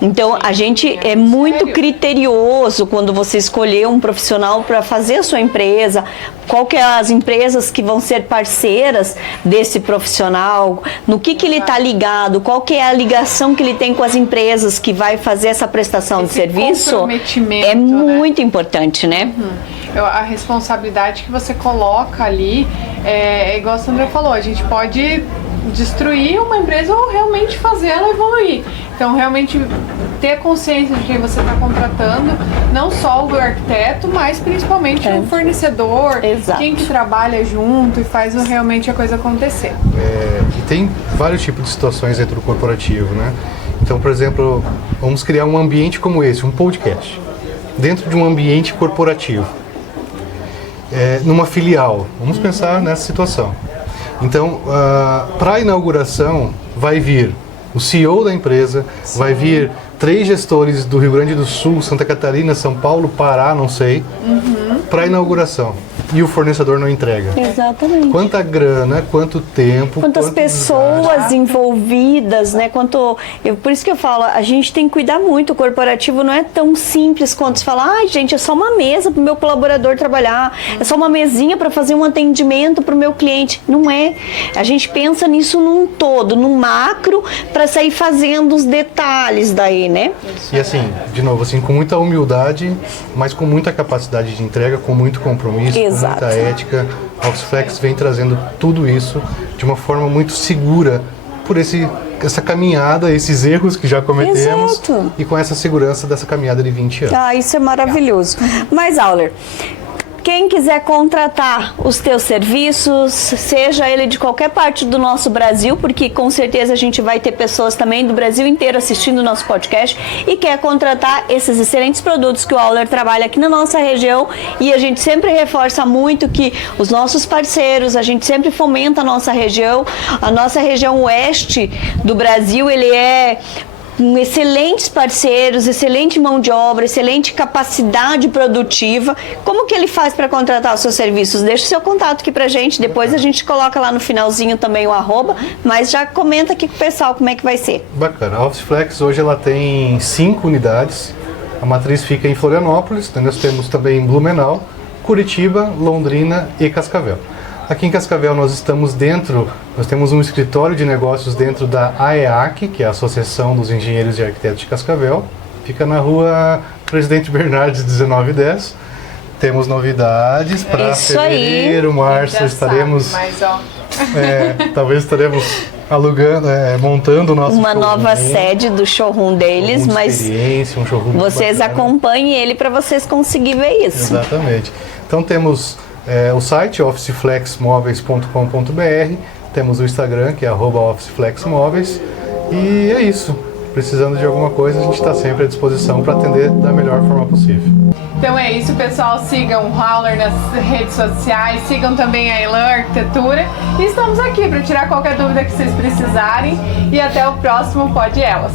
Então, a gente é muito criterioso quando você escolher um profissional para fazer a sua empresa, qual que é as empresas que vão ser parceiras desse profissional, no que ele está ligado, qual que é a ligação que ele tem com as empresas que vai fazer essa prestação de serviço, é muito importante, né? A responsabilidade que você coloca ali, igual a Sandra falou, a gente pode destruir uma empresa ou realmente fazer ela evoluir. Então, realmente ter consciência de quem você está contratando, não só o arquiteto, mas principalmente o fornecedor, quem que trabalha junto e faz realmente a coisa acontecer. E tem vários tipos de situações dentro do corporativo, né? Então, por exemplo, vamos criar um ambiente como esse, um podcast, dentro de um ambiente corporativo, numa filial. Vamos pensar nessa situação. Então, para a inauguração, vai vir o CEO da empresa, vai vir 3 gestores do Rio Grande do Sul, Santa Catarina, São Paulo, Pará, não sei, para a inauguração. E o fornecedor não entrega. Exatamente. Quanta grana, quanto tempo, quantas pessoas envolvidas, né? Por isso que eu falo, a gente tem que cuidar muito. O corporativo não é tão simples quanto se fala, gente, é só uma mesa para o meu colaborador trabalhar, é só uma mesinha para fazer um atendimento para o meu cliente. Não é. A gente pensa nisso num todo, num macro, para sair fazendo os detalhes daí, né? E assim, de novo, assim, com muita humildade, mas com muita capacidade de entrega, com muito compromisso. Exato. Muita ética, a OfficeFlex vem trazendo tudo isso de uma forma muito segura por essa caminhada, esses erros que já cometemos. Exato. E com essa segurança dessa caminhada de 20 anos. Isso é maravilhoso. Mas, Auler, quem quiser contratar os teus serviços, seja ele de qualquer parte do nosso Brasil, porque com certeza a gente vai ter pessoas também do Brasil inteiro assistindo o nosso podcast e quer contratar esses excelentes produtos que o Auler trabalha aqui na nossa região, e a gente sempre reforça muito que os nossos parceiros, a gente sempre fomenta a nossa região oeste do Brasil, ele é com excelentes parceiros, excelente mão de obra, excelente capacidade produtiva. Como que ele faz para contratar os seus serviços? Deixa o seu contato aqui pra gente, depois a gente coloca lá no finalzinho também o @, mas já comenta aqui com o pessoal como é que vai ser. Bacana. A OfficeFlex hoje ela tem 5 unidades, a matriz fica em Florianópolis, nós temos também em Blumenau, Curitiba, Londrina e Cascavel. Aqui em Cascavel nós temos um escritório de negócios dentro da AEAC, que é a Associação dos Engenheiros e Arquitetos de Cascavel. Fica na rua Presidente Bernardes 1910. temos novidades para fevereiro, março, Já estaremos... sabe, mas, ó, talvez estaremos alugando, montando o nosso Uma showroom, nova sede do showroom deles, uma mas experiência, um showroom vocês bacana. acompanhem ele para vocês conseguirem ver isso. Exatamente. Então temos o site officeflexmóveis.com.br, temos o Instagram que é @officeflexmóveis e é isso. Precisando de alguma coisa, a gente está sempre à disposição para atender da melhor forma possível. então é isso, pessoal. Sigam o Hauler nas redes sociais, sigam também a Elan Arquitetura. E estamos aqui para tirar qualquer dúvida que vocês precisarem. E até o próximo Pod Elas.